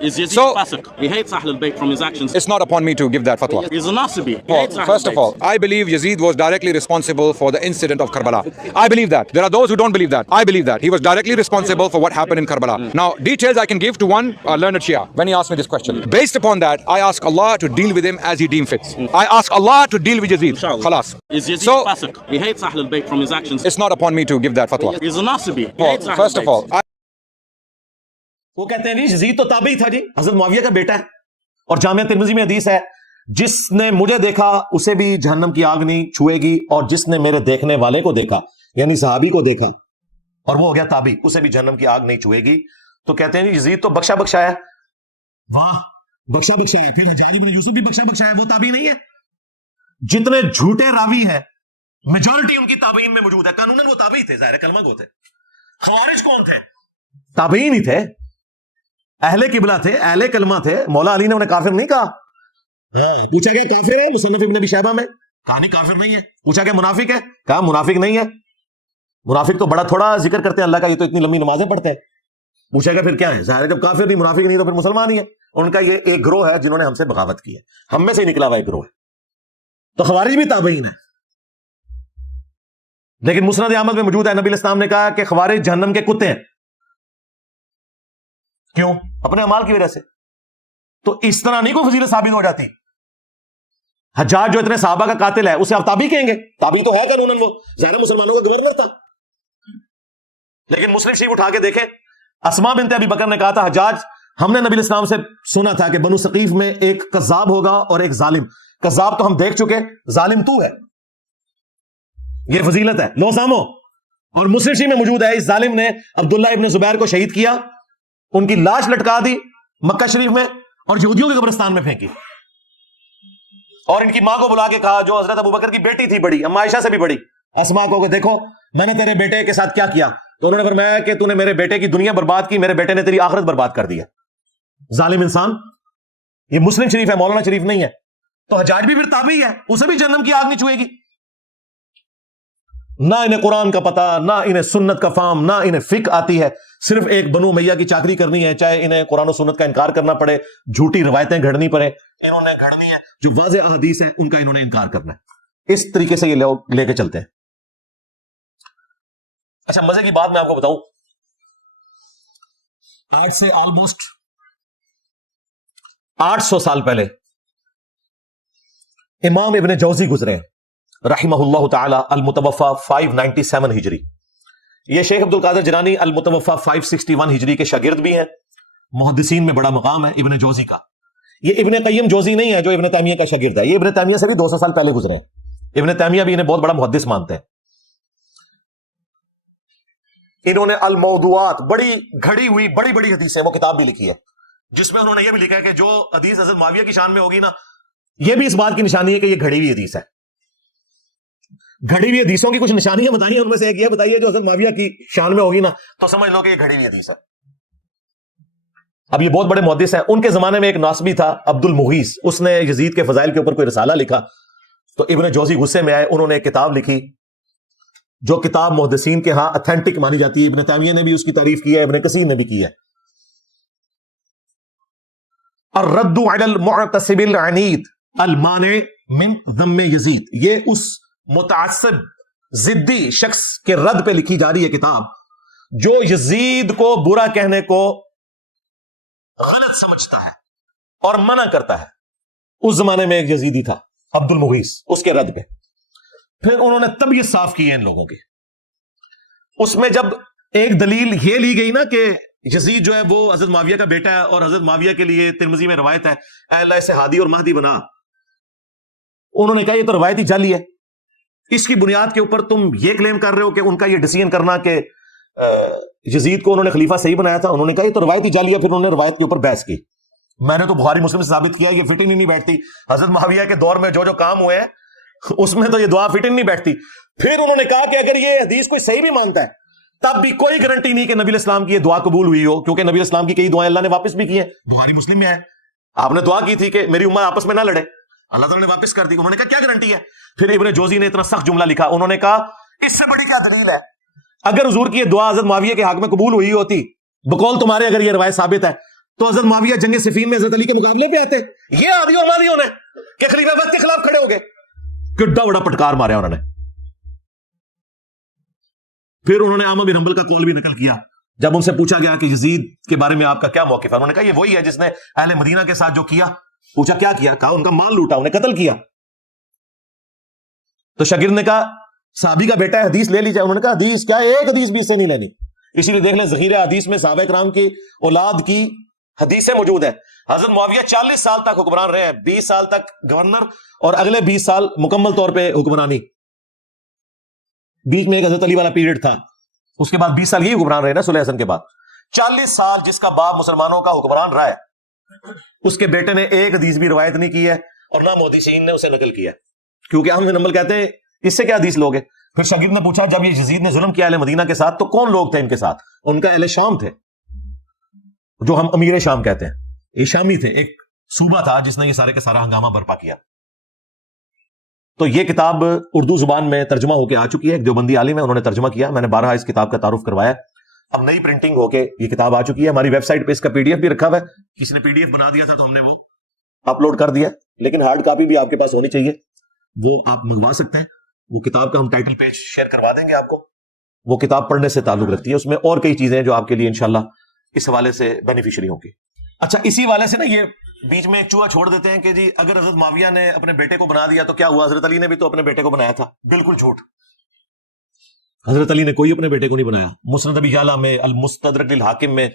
Is Yazid So, Fasiq? He hates Ahl al-Bayt from his actions. it's not upon me to give that fatwa. He's a Nasibi. He Well, hates Ahl first of al-Bayt. all, I believe Yazid was directly responsible for the incident of Karbala. I believe that. There are those who don't believe that. I believe that. He was directly responsible for what happened in Karbala. Now, details I can give to one learned Shia when he asked me this question. Based upon that, I ask Allah to deal with him as he deems fit. I ask Allah to deal with Yazid. Inshallah. Khalas. Is Yazid So, Fasiq? He hates Ahl al-Bayt from his actions. it's not upon me to give that fatwa. He's a Nasibi. He Well, hates Ahl first of al-Bayt. all, وہ کہتے ہیں جی یزید تو تابعی تھا جی، حضرت معاویہ کا بیٹا ہے، اور جامعہ ترمذی میں حدیث ہے جس نے مجھے دیکھا اسے بھی جہنم کی آگ نہیں چھوئے گی، اور جس نے میرے دیکھنے والے کو دیکھا یعنی صحابی کو دیکھا اور وہ ہو گیا تابعی، اسے بھی جہنم کی آگ نہیں چھوئے گی. تو کہتے ہیں جی یزید تو بخشا بخشایا. واہ، بخشا بخشایا. پھر حجاج بن یوسف بھی بخشا بخشایا، وہ تابعی نہیں ہے؟ جتنے جھوٹے راوی ہیں میجورٹی ان کی تابعین میں موجود ہے. قانوناً وہ تابعی تھے، ظاہر کلمہ گو تھے. خوارج کون تھے؟ تابعین ہی تھے، اہل قبلہ تھے، اہل کلمہ تھے. مولا علی نے انہیں کافر نہیں کہا. پوچھا کہ کافر ہے مصنف ابن ابی شیبہ میں، کہا نہیں کافر نہیں ہے. پوچھا کہ منافق ہے، کہا منافق نہیں ہے. منافق تو بڑا تھوڑا ذکر کرتے ہیں اللہ کا، یہ تو اتنی لمبی نمازیں پڑھتے ہیں. پوچھا کہ پھر کیا ہے؟ ظاہر ہے جب کافر نہیں منافق نہیں تو پھر مسلمان ہی ہے. ان کا یہ ایک گروہ ہے جنہوں نے ہم سے بغاوت کی ہے، ہم میں سے ہی نکلا ہوا ایک گروہ ہے. تو خوارج بھی تابعین ہے. لیکن مسند احمد میں موجود ہے نبی الاسلام نے کہا کہ خوارج جہنم کے کتے ہیں. کیوں؟ اپنے اعمال کی وجہ سے. تو اس طرح نہیں کوئی فضیلت ثابت ہو جاتی. حجاج جو اتنے صحابہ کا قاتل ہے اسے آپ تابعی کہیں گے؟ تابعی تو ہے قانوناً، وہ ظاہر مسلمانوں کا گورنر تھا. لیکن مسلم شریف اٹھا کے دیکھیں، اسماء بنت ابی بکر نے کہا تھا حجاج ہم نے نبی الاسلام سے سنا تھا کہ بنو ثقیف میں ایک کذاب ہوگا اور ایک ظالم. کذاب تو ہم دیکھ چکے، ظالم تو ہے. یہ فضیلت ہے، لو سامو. اور مسلم شریف میں موجود ہے اس ظالم نے عبداللہ ابن زبیر کو شہید کیا، ان کی لاش لٹکا دی مکہ شریف میں اور یہودیوں کے قبرستان میں پھینکی، اور ان کی ماں کو بلا کے کہا جو حضرت ابوبکر کی بیٹی تھی بڑی، اما عائشہ سے بھی بڑی، اسماء کو کہ دیکھو میں نے تیرے بیٹے کے ساتھ کیا کیا. تو انہوں نے فرمایا کہ تو نے میرے بیٹے کی دنیا برباد کی، میرے بیٹے نے تیری آخرت برباد کر دیا. ظالم انسان. یہ مسلم شریف ہے، مولانا شریف نہیں ہے. تو حجاج بھی پھر تابعی ہے، اسے بھی جہنم کی آگ نہیں چھوئے گی. نہ انہیں قرآن کا پتہ، نہ انہیں سنت کا فہم، نہ انہیں فقہ آتی ہے. صرف ایک بنو امیہ کی چاکری کرنی ہے، چاہے انہیں قرآن و سنت کا انکار کرنا پڑے، جھوٹی روایتیں گھڑنی پڑے، انہوں نے گھڑنی ہے. جو واضح احادیث ہیں ان کا انہوں نے انکار کرنا ہے. اس طریقے سے یہ لوگ لے کے چلتے ہیں. اچھا مزے کی بات میں آپ کو بتاؤں، آج سے آلموسٹ 800 سال پہلے امام ابن جوزی گزرے رحمہ اللہ تعالی، المتوفا 597 ہجری. یہ شیخ عبد القادر جیلانی المتوفا 561 ہجری کے شاگرد بھی ہیں. محدثین میں بڑا مقام ہے ابن جوزی کا. یہ ابن قیم جوزی نہیں ہے جو ابن تیمیہ کا شاگرد ہے، یہ ابن تیمیہ سے بھی 200 سال پہلے گزرے ہیں. ابن تیمیہ بھی انہیں بہت بڑا محدث مانتے ہیں. انہوں نے الموضوعات، بڑی گھڑی ہوئی بڑی بڑی حدیثیں، وہ کتاب بھی لکھی ہے جس میں انہوں نے یہ بھی لکھا ہے کہ جو حدیث حضرت معاویہ کی شان میں ہوگی نا، یہ بھی اس بات کی نشانی ہے کہ یہ گھڑی ہوئی حدیث ہے. گھڑی ہوئی حدیثوں کی کچھ نشانیاں بتائیے، ان میں سے ایک یہ بتائیے جو حضرت معاویہ کی شان میں ہوگی نا تو سمجھ لو کہ یہ گھڑی ہوئی حدیث ہے. اب یہ بہت بڑے محدث ہیں. ان کے زمانے میں ایک ناسبی تھا عبد المغیث، اس نے یزید کے فضائل کے اوپر کوئی رسالہ لکھا. تو ابن جوزی غصے میں آئے، انہوں نے ایک کتاب لکھی جو کتاب محدثین کے ہاں اتھینٹک مانی جاتی ہے. ابن تیمیہ نے بھی اس کی تعریف کی ہے، ابن کثیر نے بھی کی ہے. الرد علی المعتصب العنید المانع من ذم یزید. یہ اس متعصب ضدی شخص کے رد پہ لکھی جا رہی ہے کتاب جو یزید کو برا کہنے کو غلط سمجھتا ہے اور منع کرتا ہے. اس زمانے میں ایک یزیدی تھا عبد المغیث، اس کے رد پہ پھر انہوں نے طبیعت صاف کی ہے ان لوگوں کی. اس میں جب ایک دلیل یہ لی گئی نا کہ یزید جو ہے وہ حضرت معاویہ کا بیٹا ہے اور حضرت معاویہ کے لیے ترمذی میں روایت ہے اے اللہ اسے ہادی اور مہدی بنا، انہوں نے کہا یہ تو روایت ہی جعلی ہے. اس کی بنیاد کے اوپر تم یہ کلیم کر رہے ہو کہ ان کا یہ ڈیسیژن کرنا کہ یزید کو انہوں نے خلیفہ صحیح بنایا تھا. انہوں نے کہا یہ تو روایت ہی جعلی ہے. پھر انہوں نے روایت کے اوپر بحث کی. میں نے تو بخاری مسلم سے ثابت کیا یہ فٹنگ ہی نہیں بیٹھتی. حضرت معاویہ کے دور میں جو جو کام ہوئے ہیں اس میں تو یہ دعا فٹنگ نہیں بیٹھتی. پھر انہوں نے کہا کہ اگر یہ حدیث کوئی صحیح بھی مانتا ہے تب بھی کوئی گارنٹی نہیں کہ نبی الاسلام کی یہ دعا قبول ہوئی ہو، کیونکہ نبی الاسلام کی کئی دعائیں اللہ نے واپس بھی کی ہیں. بخاری مسلم میں ہے، آپ نے دعا کی تھی کہ میری امت آپس میں نہ لڑے، اللہ تعالیٰ نے واپس کر دی. انہوں نے کہا کیا گارنٹی ہے. پھر ابن جوزی نے اتنا سخت جملہ لکھا، انہوں نے کہا اس سے بڑی کیا دلیل ہے. اگر حضور کی یہ دعا حضرت معاویہ کے حق میں قبول ہوئی ہوتی بقول تمہارے، اگر یہ روایت ثابت ہے تو حضرت معاویہ جنگ صفین میں حضرت علی کے مقابلے پہ آتے. یہ آدھی اور مادیوں نے کہ خلیفہ وقت کے خلاف کھڑے ہو گئے, کڈا بڑا پٹکار مارا انہوں نے. پھر انہوں نے احمد بن حنبل کا قول بھی نقل کیا جب ان سے پوچھا گیا کہ یزید کے بارے میں آپ کا کیا موقف ہے. انہوں نے کہا یہ وہی ہے جس نے اہل مدینہ کے ساتھ جو کیا. پوچھا کیا کیا؟ کہا ان کا مال لوٹا, انہیں قتل کیا. تو شاگرد نے کہا صحابی کا بیٹا ہے, حدیث لے لیجیے. انہوں نے کہا حدیث کیا, ایک حدیث بھی اس سے نہیں لینی. اسی لیے دیکھ لیں ذخیرہ حدیث میں صحابہ کرام کی اولاد کی حدیثیں موجود ہیں. حضرت معاویہ 40 سال تک حکمران رہے ہیں, 20 سال تک گورنر اور اگلے 20 سال مکمل طور پہ حکمرانی. بیچ میں ایک حضرت علی والا پیریڈ تھا, اس کے بعد 20 سال یہی حکمران رہے نا صلح حسن کے بعد. 40 سال جس کا باپ مسلمانوں کا حکمران رہا ہے, اس کے بیٹے نے ایک حدیث بھی روایت نہیں کی ہے اور نہ محدثین نے اسے نقل کیا, کیونکہ احمد بن حنبل کہتے ہیں اس سے کیا حدیث لوگے. پھر شاگرد نے پوچھا جب یہ یزید نے ظلم کیا اہل مدینہ کے ساتھ تو کون لوگ تھے ان کے ساتھ؟ ان کا اہل شام تھے, جو ہم امیر شام کہتے ہیں. یہ شامی تھے, ایک صوبہ تھا جس نے یہ سارے کا سارا ہنگامہ برپا کیا. تو یہ کتاب اردو زبان میں ترجمہ ہو کے آ چکی ہے, ایک دیوبندی عالم ہے انہوں نے ترجمہ کیا, میں نے بارہا اس کتاب کا تعارف کروایا. اب نئی پرنٹنگ ہو کے یہ کتاب آ چکی ہے. ہماری ویب سائٹ پہ اس کا PDF بھی رکھا ہوا ہے, کسی نے PDF بنا دیا تھا تو ہم نے وہ اپلوڈ کر دیا, لیکن ہارڈ کاپی بھی آپ کے پاس ہونی چاہیے, وہ آپ منگوا سکتے ہیں. وہ کتاب کا ہم ٹائٹل پیج شیئر کروا دیں گے آپ کو. وہ کتاب پڑھنے سے تعلق رکھتی ہے, اس میں اور کئی چیزیں ہیں جو آپ کے لیے انشاءاللہ اس حوالے سے بینیفیشری ہوں گی. اچھا, اسی حوالے سے نا یہ بیچ میں ایک چوہا چھوڑ دیتے ہیں کہ جی اگر حضرت معاویہ نے اپنے بیٹے کو بنا دیا تو کیا ہوا, حضرت علی نے بھی تو اپنے بیٹے کو بنایا تھا. بالکل جھوٹ, حضرت علی نے کوئی اپنے بیٹے کو نہیں بنایا. مسند ابی یعلا میں, المستدرک للحاکم میں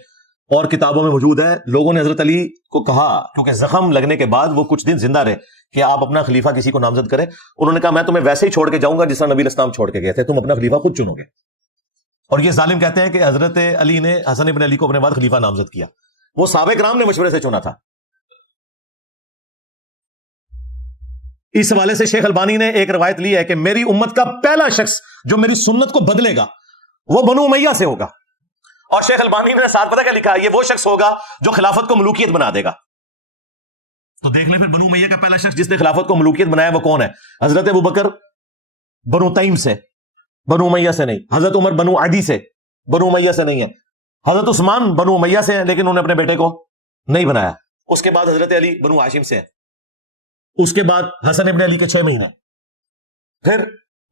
اور کتابوں میں موجود ہے. لوگوں نے حضرت علی کو کہا, کیونکہ زخم لگنے کے بعد وہ کچھ دن زندہ رہے, کہ آپ اپنا خلیفہ کسی کو نامزد کریں. انہوں نے کہا میں تمہیں ویسے ہی چھوڑ کے جاؤں گا جس طرح نبی اسلام چھوڑ کے گئے تھے, تم اپنا خلیفہ خود چنو گے. اور یہ ظالم کہتے ہیں کہ حضرت علی نے حسن ابن علی کو اپنے بعد خلیفہ نامزد کیا. وہ صحابہ کرام نے مشورے سے چنا تھا. اس حوالے سے شیخ البانی نے ایک روایت لی ہے کہ میری امت کا پہلا شخص جو میری سنت کو بدلے گا وہ بنو امیہ سے ہوگا. اور شیخ البانی نے ساتھ پتہ کیا لکھا, یہ وہ شخص ہوگا جو خلافت کو ملوکیت بنا دے گا. تو دیکھ لیں پھر بنو امیہ کا پہلا شخص جس نے خلافت کو ملوکیت بنایا وہ کون ہے؟ حضرت ابوبکر بنو تیم سے, بنو امیہ سے نہیں. حضرت عمر بنو عدی سے, بنو امیہ سے نہیں ہے. حضرت عثمان بنو امیہ سے ہیں لیکن انہوں نے اپنے بیٹے کو نہیں بنایا. اس کے بعد حضرت علی بنو ہاشم سے ہیں. اس کے بعد حسن ابن علی کے 6 مہینے. پھر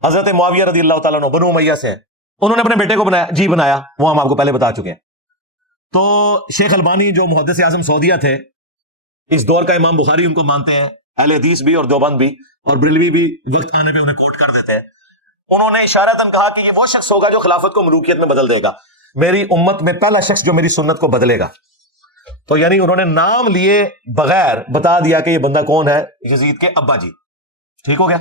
حضرت معاویہ رضی اللہ تعالیٰ عنہ بنو امیہ سے ہیں, انہوں نے اپنے بیٹے کو بنایا. جی بنایا, وہ ہم آپ کو پہلے بتا چکے ہیں. تو شیخ البانی جو محدث اعظم سعودیہ تھے, اس دور کا امام بخاری ان کو مانتے ہیں, اہل حدیث بھی اور دیوبند بھی اور بریلوی بھی وقت آنے پہ انہیں کوٹ کر دیتے ہیں. انہوں نے اشارتاً کہا کہ یہ وہ شخص ہوگا جو خلافت کو ملوکیت میں بدل دے گا. میری امت میں پہلا شخص جو میری سنت کو بدلے گا. تو یعنی انہوں نے نام لیے بغیر بتا دیا کہ یہ بندہ کون ہے, یزید کے ابا جی. ٹھیک ہو گیا.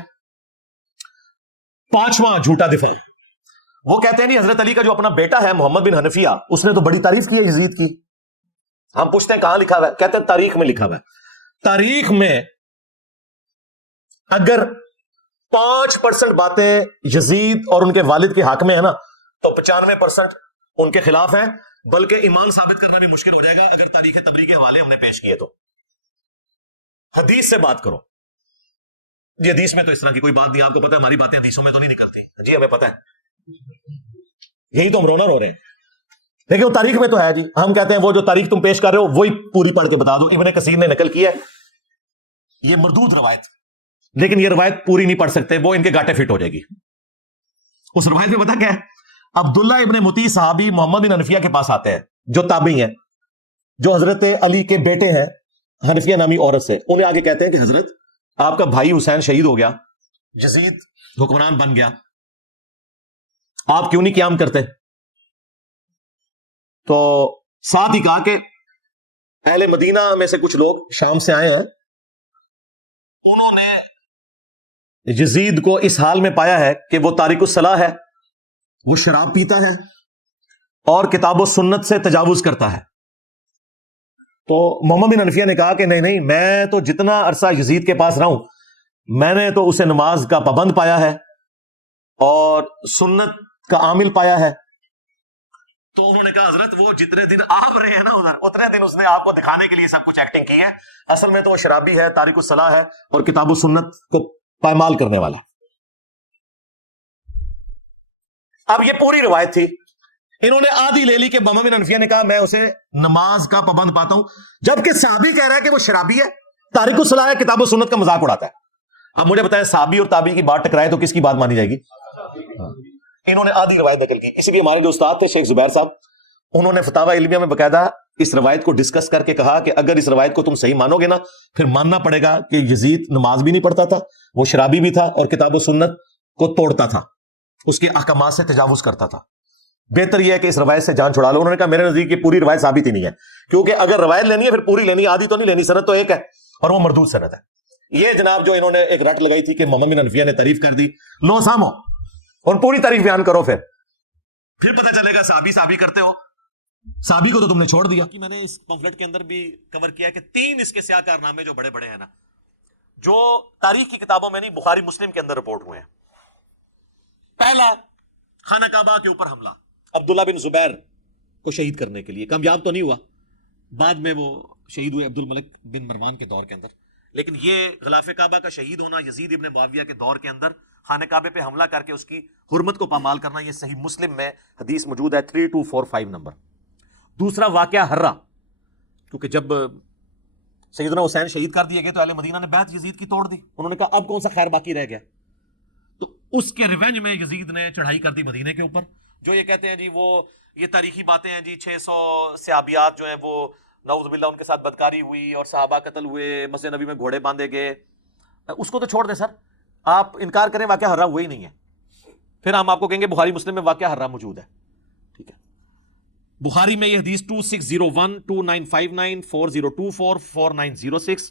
5واں جھوٹا دفاع, وہ کہتے ہیں نہیں حضرت علی کا جو اپنا بیٹا ہے محمد بن حنفیہ, اس نے تو بڑی تعریف کی ہے یزید کی. ہم پوچھتے ہیں کہاں لکھا ہوا ہے؟ کہتے ہیں تاریخ میں لکھا ہوا ہے. تاریخ میں اگر 5% باتیں یزید اور ان کے والد کے حق میں ہے نا, تو 95% ان کے خلاف ہیں. بلکہ ایمان ثابت کرنا بھی مشکل ہو جائے گا اگر تاریخ تبری کے حوالے ہم نے پیش کیے تو. حدیث سے بات کرو. جی حدیث میں تو اس طرح کی کوئی بات نہیں, آپ کو پتا ہے ہماری باتیں حدیثوں میں تو نہیں نکلتی. جی ہمیں پتا ہے, یہی تو ہم رونا رو رہے ہیں. لیکن وہ تاریخ میں تو ہے. جی ہم کہتے ہیں وہ جو تاریخ تم پیش کر رہے ہو وہی پوری پڑھ کے بتا دو. ابن کثیر نے نقل کی ہے, یہ مردود روایت, لیکن یہ روایت پوری نہیں پڑھ سکتے, وہ ان کے گاٹے فٹ ہو جائے گی. اس روایت میں پتا کیا ہے, عبداللہ ابن مطیع صحابی محمد بن حنفیہ کے پاس آتے ہیں جو تابعی ہیں, جو حضرت علی کے بیٹے ہیں حنفیہ نامی عورت سے. انہیں آگے کہتے ہیں کہ حضرت آپ کا بھائی حسین شہید ہو گیا, یزید حکمران بن گیا, آپ کیوں نہیں قیام کرتے؟ تو ساتھ ہی کہا کہ اہل مدینہ میں سے کچھ لوگ شام سے آئے ہیں, انہوں نے یزید کو اس حال میں پایا ہے کہ وہ تارک الصلاح ہے, وہ شراب پیتا ہے اور کتاب و سنت سے تجاوز کرتا ہے. تو محمد بن حنفیہ نے کہا کہ نہیں, میں تو جتنا عرصہ یزید کے پاس رہا ہوں میں نے تو اسے نماز کا پابند پایا ہے اور سنت کا عامل پایا ہے. تو انہوں نے کہا حضرت وہ جتنے دن آپ رہے ہیں نا ادھر, اتنے دن اس نے آپ کو دکھانے کے لیے سب کچھ ایکٹنگ کی ہے. اصل میں تو وہ شرابی ہے, تارک الصلاح ہے اور کتاب و سنت کو پائمال کرنے والا. اب یہ پوری روایت تھی. انہوں نے آدھی لے لی کہ محمد بن حنفیہ نے کہا میں اسے نماز کا پابند پاتا ہوں، جبکہ صحابی کہہ رہا ہے کہ وہ شرابی ہے، تارک الصلاح ہے، کتاب و سنت کا مذاق اڑاتا ہے۔ اب مجھے بتائیں صحابی اور تابعی کی بات ٹکرائے تو کس کی بات مانی جائے گی؟ انہوں نے آدھی روایت نقل کی۔ اسی لیے ہمارے جو استاد تھے شیخ زبیر صاحب، انہوں نے فتاوی علمیہ میں باقاعدہ اس روایت کو ڈسکس کر کے کہا کہ اگر اس روایت کو تم صحیح مانو گے نا، پھر ماننا پڑے گا کہ یزید نماز بھی نہیں پڑھتا تھا، وہ شرابی بھی تھا، اور کتاب و سنت کو توڑتا تھا، اس کے احکامات سے تجاوز کرتا تھا۔ بہتر یہ ہے کہ اس روایت سے جان چھڑا لو۔ انہوں نے کہا میرے نزدیک یہ پوری روایت ثابت ہی نہیں ہے، کیونکہ اگر روایت لینی ہے پھر پوری لینی ہے، آدھی تو نہیں لینی، سند تو ایک ہے اور وہ مردود سند ہے۔ یہ جناب جو انہوں نے ایک رٹ لگائی تھی کہ محمد بن حنفیہ نے تعریف کر دی، لو سامو اور پوری تعریف بیان کرو، پھر پتہ چلے گا صحابی کرتے ہو، صحابی کو تو تم نے چھوڑ دیا۔ میں نے اس پمفلٹ کے اندر بھی کور کیا کہ 3 اس کے سیاہ کارنامے جو بڑے بڑے ہیں نا، جو تاریخ کی کتابوں میں نہیں، بخاری مسلم کے اندر رپورٹ ہوئے ہیں۔ پہلا، خانہ کعبہ کے اوپر حملہ عبداللہ بن زبیر کو شہید کرنے کے لیے، کامیاب تو نہیں ہوا، بعد میں وہ شہید ہوئے عبد الملک بن مروان کے دور کے اندر، لیکن یہ غلاف کعبہ کا شہید ہونا یزید ابن معاویہ کے دور کے اندر خانہ کعبے پہ حملہ کر کے اس کی حرمت کو پامال کرنا، یہ صحیح مسلم میں حدیث موجود ہے 3245 نمبر۔ دوسرا واقعہ ہرہ، کیونکہ جب سیدنا حسین شہید کر دیے گئے تو اہل مدینہ نے بیعت یزید کی توڑ دی، انہوں نے کہا اب کون سا خیر باقی رہ گیا، تو اس کے ریونج میں یزید نے چڑھائی کر دی مدینے کے اوپر۔ جو یہ کہتے ہیں جی وہ یہ تاریخی باتیں ہیں جی 600 صحابیات جو ہیں وہ نعوذ باللہ ان کے ساتھ بدکاری ہوئی اور صحابہ قتل ہوئے، مسجد نبی میں گھوڑے باندھے گئے، اس کو تو چھوڑ دیں سر، آپ انکار کریں واقعہ ہرہ ہوا ہی نہیں ہے، پھر ہم آپ کو کہیں گے بخاری مسلم میں واقعہ ہرہ موجود ہے، ٹھیک ہے۔ بخاری میں یہ حدیث 2601 2959 4024 4906،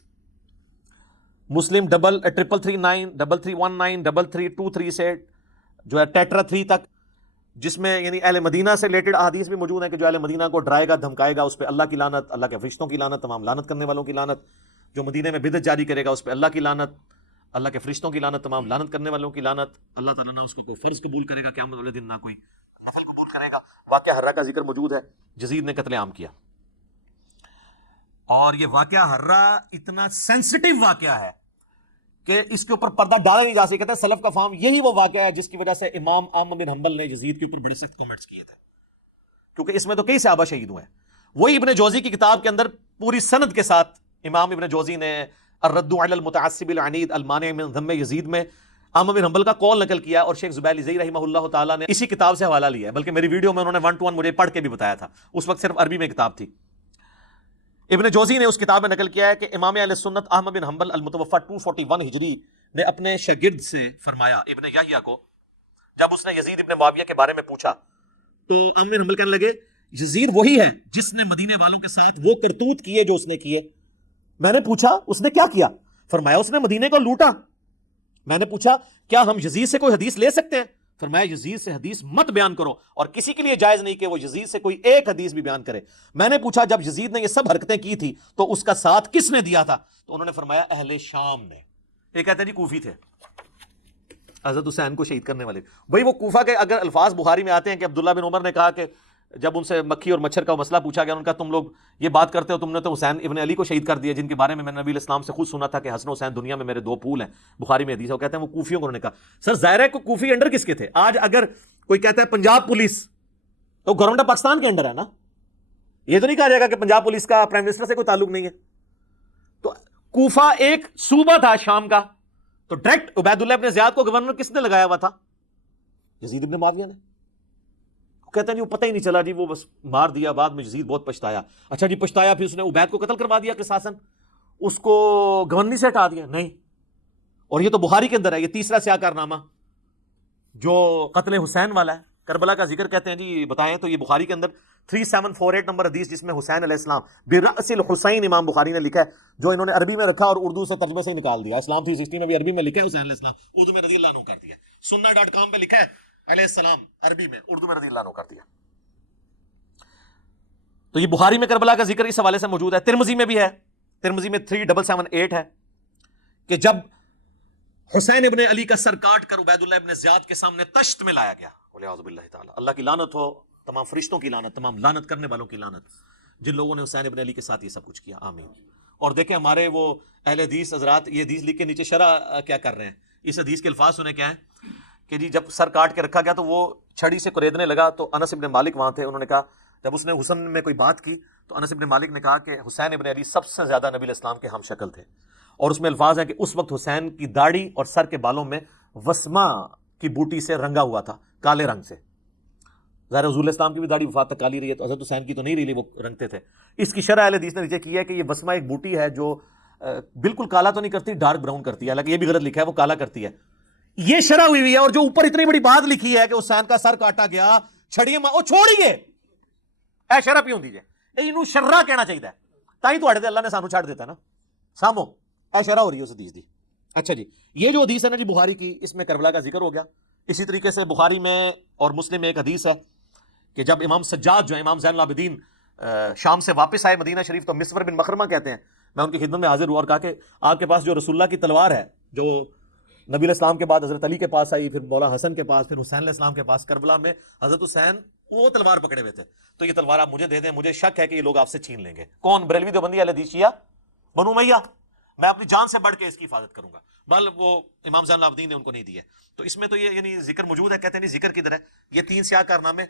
مسلم 3339 3319 3323 سے جو ہے ٹیٹرا 3 تک، جس میں یعنی اہل مدینہ سے ریلیٹڈ احادیث بھی موجود ہیں کہ جو اہل مدینہ کو ڈرائے گا دھمکائے گا اس پہ اللہ کی لعنت، اللہ کے فرشتوں کی لعنت، تمام لعنت کرنے والوں کی لعنت، جو مدینے میں بدعت جاری کرے گا اس پہ اللہ کی لعنت، اللہ کے فرشتوں کی لعنت، تمام لعنت کرنے والوں کی لعنت، اللہ تعالیٰ نہ اس کو کوئی فرض قبول کرے گا قیامت والے دن، نہ کوئی نفل قبول کرے گا۔ واقعہ ہرہ کا ذکر موجود ہے، یزید نے قتل عام کیا، اور یہ واقعہ ہرہ اتنا سینسٹیو واقعہ ہے کہ اس کے اوپر پردہ ڈالا نہیں جا سکتا۔ کہتا ہے سلف کا فہم یہی وہ واقعہ ہے جس کی وجہ سے امام احمد بن حنبل نے یزید کے اوپر بڑے سخت کمنٹس کیے تھے، کیونکہ اس میں تو کئی صحابہ شہید ہوئے ہیں۔ وہی ابن جوزی کی کتاب کے اندر پوری سند کے ساتھ امام ابن جوزی نے الرد علی المتعصب العنید المانع من ذم یزید میں احمد بن حنبل کا قول نقل کیا، اور شیخ زبیر الزئی رحمہ اللہ تعالیٰ نے اسی کتاب سے حوالہ لیا ہے، بلکہ میری ویڈیو میں انہوں نے 1 to 1 مجھے پڑھ کے بھی بتایا تھا، اس وقت صرف عربی میں کتاب تھی۔ ابن جوزی نے اس کتاب میں نقل کیا ہے کہ امام اہل سنت احمد بن حنبل المتوفی 241 ہجری نے اپنے شاگرد سے فرمایا ابن یحییٰ کو، جب اس نے یزید ابن معاویہ کے بارے میں پوچھا تو احمد بن حنبل کہنے لگے یزید وہی ہے جس نے مدینے والوں کے ساتھ وہ کرتوت کیے جو اس نے کیے۔ میں نے پوچھا اس نے کیا کیا؟ فرمایا اس نے مدینے کو لوٹا۔ میں نے پوچھا کیا ہم یزید سے کوئی حدیث لے سکتے ہیں؟ فرمایا یزید سے حدیث مت بیان کرو، اور کسی کے لیے جائز نہیں کہ وہ یزید سے کوئی ایک حدیث بھی بیان کرے۔ میں نے پوچھا جب یزید نے یہ سب حرکتیں کی تھی تو اس کا ساتھ کس نے دیا تھا؟ تو انہوں نے فرمایا اہل شام نے۔ یہ کہتے ہیں جی کوفی تھے، حضرت حسین کو شہید کرنے والے۔ بھائی وہ کوفہ کے اگر الفاظ بخاری میں آتے ہیں کہ عبداللہ بن عمر نے کہا کہ جب ان سے مکھی اور مچھر کا مسئلہ پوچھا گیا، انہوں نے کہا تم لوگ یہ بات کرتے ہو، تم نے تو حسین ابن علی کو شہید کر دیا، جن کے بارے میں نے نبی علیہ السلام سے خود سنا تھا کہ حسن و حسین دنیا میں میرے 2 پھول ہیں، بخاری میں حدیث ہے۔ وہ کہتے ہیں وہ کوفیوں کو، انہوں نے کہا سر ظاہر ہے کہ کوفی انڈر کس کے تھے؟ آج اگر کوئی کہتا ہے پنجاب پولیس تو گورنمنٹ آف پاکستان کے انڈر ہے نا، یہ تو نہیں کہا جائے گا کہ پنجاب پولیس کا پرائم منسٹر سے کوئی تعلق نہیں ہے۔ تو کوفہ ایک صوبہ تھا شام کا، تو ڈائریکٹ عبید اللہ ابن زیاد کو گورنر کس نے لگایا ہوا تھا؟ یزید ابن معاویہ نے۔ کہتے ہیں جی وہ پتہ ہی نہیں چلا جی، وہ بس مار دیا، بعد میں یزید بہت پچھتایا۔ اچھا جی پچھتایا، پھر اس نے عبید کو قتل کروا دیا قصاصاً، اس کو گورنری سے ہٹا دیا؟ نہیں۔ اور یہ تو بخاری کے اندر ہے، یہ تیسرا سیاہ کارنامہ جو قتل حسین والا ہے، کربلا کا ذکر کہتے ہیں جی بتائیں تو یہ بخاری کے اندر 3748 نمبر حدیث، جس میں حسین علیہ السلام برأس الحسین امام بخاری نے لکھا ہے، جو انہوں نے عربی میں رکھا اور اردو سے ترجمے سے ہی نکال دیا۔ اسلام 360 میں بھی عربی میں لکھا ہے حسین علیہ السلام، اردو میں رضی اللہ عنہ کر دیا۔ sunna.com پہ لکھا ہے علیہ السلام عربی میں، اردو میں رضی اللہ عنہ کر دیا۔ تو یہ بخاری میں کربلا کا ذکر اس حوالے سے موجود ہے، ترمذی میں بھی ہے، ترمذی میں 3778 ہے کہ جب حسین ابن علی کا سر کاٹ کر عبید اللہ ابن زیاد کے سامنے تشت میں لایا گیا، وَلِعَوْذُ بِاللَّهِ تعالی، اللہ کی لعنت ہو، تمام فرشتوں کی لعنت، تمام لعنت کرنے والوں کی لعنت، جن لوگوں نے حسین ابن علی کے ساتھ یہ سب کچھ کیا، آمین۔ اور دیکھیں ہمارے وہ اہل حدیث حضرات یہ حدیث لکھ کے نیچے شرح کیا کر رہے ہیں، اس حدیث کے الفاظ سنیں کیا ہیں کہ جی جب سر کاٹ کے رکھا گیا تو وہ چھڑی سے قریدنے لگا، تو انس ابن مالک وہاں تھے، انہوں نے کہا جب اس نے حسن میں کوئی بات کی تو انس ابن مالک نے کہا کہ حسین ابن علی سب سے زیادہ نبی علیہ السلام کے ہم شکل تھے، اور اس میں الفاظ ہیں کہ اس وقت حسین کی داڑھی اور سر کے بالوں میں وسما کی بوٹی سے رنگا ہوا تھا، کالے رنگ سے۔ ظاہر حضور علیہ السلام کی بھی داڑھی وفات تک کالی رہی ہے، تو حضرت حسین کی تو نہیں رہی، وہ رنگتے تھے۔ اس کی شرح اہل حدیث نے نیچے کی ہے کہ یہ وسما ایک بوٹی ہے جو بالکل کالا تو نہیں کرتی، ڈارک براؤن کرتی ہے، حالانکہ یہ بھی غلط لکھا ہے، وہ کالا کرتی ہے۔ یہ شرح ہوئی ہے، اور جو اوپر اتنی بڑی بات لکھی ہے کہ حسین کا سر کاٹا گیا چھڑیاں او چھوڑیے اے شرح پیوں دیجئے، اینو شرح کہنا چاہیے، تائی تو اللہ نے سانو چھڑ دیتا نا، سامو اے شرح ہو رہی ہے اس حدیث دی۔ اچھا جی، یہ جو حدیث ہے نا جی بخاری کی، اس میں کربلا کا ذکر ہو گیا۔ اسی طریقے سے بخاری میں اور مسلم میں ایک حدیث ہے کہ جب امام سجاد جو ہے، امام زین العابدین شام سے واپس آئے مدینہ شریف، تو مسور بن مخرمہ کہتے ہیں میں ان کی خدمت میں حاضر ہوا اور کہا کہ آپ کے پاس جو رسول اللہ کی تلوار ہے، جو نبی علیہ السلام کے بعد حضرت علی کے پاس آئی، پھر مولا حسن کے پاس، پھر حسین علیہ السلام کے پاس، کربلا میں حضرت حسین وہ تلوار پکڑے ہوئے تھے، تو یہ تلوار آپ مجھے دے دیں، مجھے شک ہے کہ یہ لوگ آپ سے چھین لیں گے۔ کون؟ بریلوی دیوبندی اہل حدیث شیعہ بنو امیہ، میں اپنی جان سے بڑھ کے اس کی حفاظت کروں گا، بل وہ امام زین العابدین نے ان کو نہیں دی ہے۔ تو اس میں تو یہ یعنی ذکر موجود ہے، کہتے ہیں نہیں ذکر کدھر ہے؟ یہ 3 سیاہ کارنامے